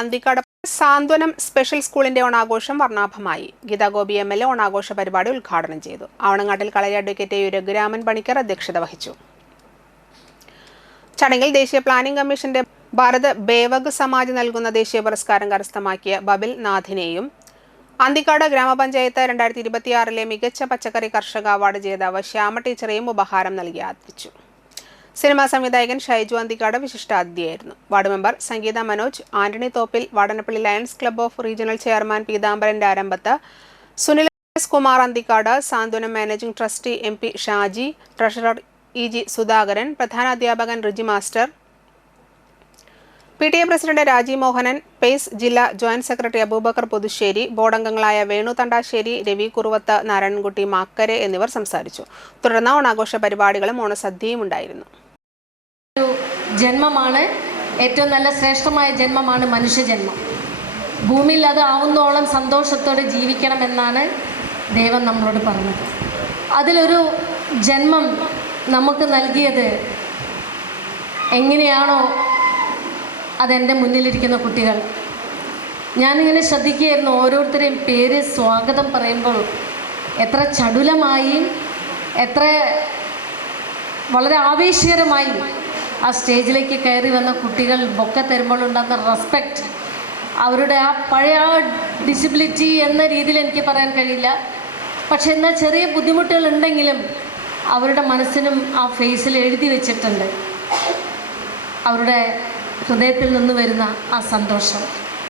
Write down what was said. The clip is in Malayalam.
അന്തിക്കാട് സാന്ത്വനം സ്പെഷ്യൽ സ്കൂളിന്റെ ഓണാഘോഷം വർണ്ണാഭമായി. ഗീതാഗോപി MLA ഓണാഘോഷ പരിപാടി ഉദ്ഘാടനം ചെയ്തു. ആവണങ്ങാട്ടിൽ കളരി അഡ്വക്കേറ്റ് രഘുരാമൻ പണിക്കർ അധ്യക്ഷത വഹിച്ചു. ചടങ്ങിൽ ദേശീയ പ്ലാനിംഗ് കമ്മീഷന്റെ ഭാരത് ബേവക് സമാജ് നൽകുന്ന ദേശീയ പുരസ്കാരം കരസ്ഥമാക്കിയ ബബിൽ നാഥിനെയും അന്തിക്കാട് ഗ്രാമപഞ്ചായത്ത് 2026 മികച്ച പച്ചക്കറി കർഷക അവാർഡ് ജേതാവ് ശ്യാമ ടീച്ചറെയും ഉപഹാരം നൽകി ആദരിച്ചു. സിനിമാ സംവിധായകൻ ഷൈജു അന്തിക്കാട് വിശിഷ്ടാതിഥിയായിരുന്നു. Ward member Sangeetha Manoj, Antony Thoppil, Vadanappally lions club of regional chairman Peethambaran Rarambath, Sunil Kumar Anthikad, Santhwanam managing trustee MP Shaji, treasurer EG Sudhakaran, പ്രധാന അധ്യാപകൻ Riji master, PTA president Raji Mohanan, pace ജില്ലാ joint secretary Abubakar Puthussery, board അംഗങ്ങളായ വേണു തണ്ടാശ്ശേരി, രവി കുറുവത്ത്, നാരായണൻകുട്ടി മാക്കരെ എന്നിവർ സംസാരിച്ചു. തുടർന്ന് ഓണാഘോഷ പരിപാടികളും ഓണസദ്യയും ഉണ്ടായിരുന്നു. ജന്മമാണ് ഏറ്റവും നല്ല ശ്രേഷ്ഠമായ ജന്മമാണ് മനുഷ്യജന്മം. ഭൂമിയിൽ അത് ആവുന്നോളം സന്തോഷത്തോടെ ജീവിക്കണമെന്നാണ് ദൈവം നമ്മളോട് പറഞ്ഞത്. അതിലൊരു ജന്മം നമുക്ക് നൽകിയത് എങ്ങനെയാണോ അതെൻ്റെ മുന്നിലിരിക്കുന്ന കുട്ടികൾ. ഞാനിങ്ങനെ ശ്രദ്ധിക്കുകയായിരുന്നു, ഓരോരുത്തരെയും പേര് സ്വാഗതം പറയുമ്പോൾ എത്ര ചടുലമായി, എത്ര വളരെ ആവേശകരമായി ആ സ്റ്റേജിലേക്ക് കയറി വന്ന കുട്ടികൾ ബൊക്കെ തരുമ്പോൾ ഉണ്ടാകുന്ന റെസ്പെക്റ്റ്, അവരുടെ ആ പഴയ ഡിസബിലിറ്റി എന്ന രീതിയിൽ എനിക്ക് പറയാൻ കഴിയില്ല. പക്ഷെ എന്നാൽ ചെറിയ ബുദ്ധിമുട്ടുകൾ ഉണ്ടെങ്കിലും അവരുടെ മനസ്സിനും ആ ഫേസിൽ എഴുതി വെച്ചിട്ടുണ്ട് അവരുടെ ഹൃദയത്തിൽ നിന്ന് വരുന്ന ആ സന്തോഷം.